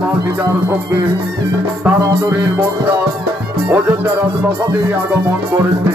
মা সীতার সঙ্গে তার আদরের বর্ষা অযোধ্যা রাজপ্রাসাদে আগমন করেছে।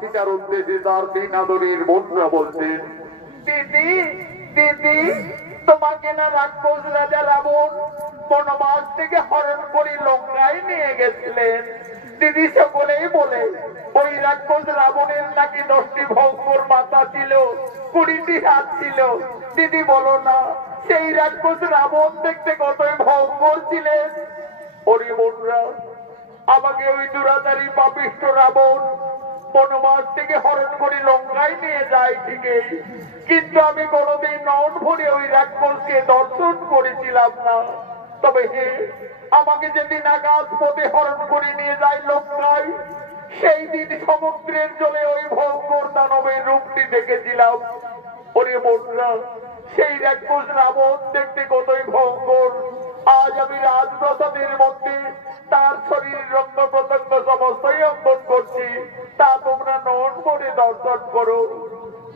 সীতার উদ্দেশ্যে তার তিন আদরের বন্ধুরা বলছেন, দিদি দিদি, তোমাকে না রাক্ষস রাজা রাবণ বনবাস থেকে হরণ করে লঙ্কায় নিয়ে গেছিলেন। দিদি সকলেই বলে ওই রাক্ষস রাবণের নাকি 10টি ভয়ঙ্কর মাথা ছিল, 20টি হাত ছিল। দিদি বলো না, সেই রাক্ষস রাবণ দেখতে কতই ভয়ঙ্কর ছিলেন। ওরে বন্ধুরা, আমাকে ওই দুরাচারী পাপিষ্ঠ রাবণ বনবাস থেকে হরণ করে লঙ্কায় নিয়ে যায় ঠিকই, কিন্তু আমি কোনোদিন নয়ন ভরে ওই রাক্ষসকে দর্শন করেছিলাম না। তবে হে, আমাকে যেদিন আকাশ পথে হরণ করে নিয়ে যায় লঙ্কায়, সেই দিন সমুদ্রের জলে ওই ভয়ঙ্কর দানবের রূপটি দেখেছিলাম। ওরে বন্ধুরা, সেই রাক্ষস রাবণ দেখতে কতই ভয়ঙ্কর। আজ আমি রাজপ্রাসাদের মধ্যে তার শরীর রঙ্গ প্রত্যঙ্গ সমস্তই অঙ্কন করছি, তা তোমরা নয়ন ভরে দর্শন করো।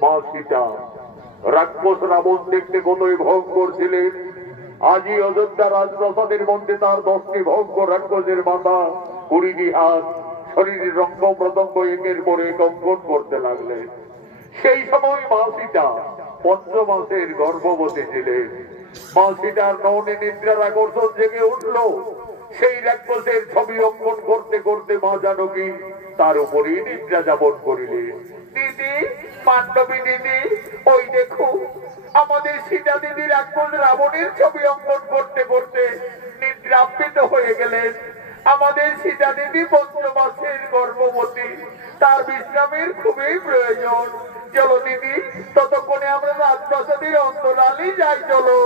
মা সীতা, রাক্ষস রাবণ দেখতে কতই ভয়ঙ্কর ছিলেন। আজই অযোধ্যা রাজপ্রাসাদের মধ্যে তার 10টি ভয়ঙ্কর রাক্ষসের মাথা, 20টি হাত, শরীরের রঙ্গ প্রত্যঙ্গ একের পর এক অঙ্কন করতে লাগলেন। সেই সময় মা সীতা 5 মাসের গর্ভবতী ছিলেন। মা সীতার নয়নে নিদ্রার আকর্ষণ জেগে উঠল। সেই রাক্ষসের ছবি অঙ্কন করতে করতে মা জানকী তার উপরেই নিদ্রা যাপন করিলেন। দিদি, পাণ্ডবী দিদি, ওই দেখো আমাদের সীতা দিদি রাক্ষস রাবণের ছবি অঙ্কন করতে করতে নিদ্রান্বিত হয়ে গেলেন। আমাদের সীতা দিদি 5 মাসের গর্ভবতী, তার বিশ্রামের খুবই প্রয়োজন। চলো দিদি, ততক্ষণে আমরা রাজপ্রাসাদের অন্তরালেই যাই। চলো।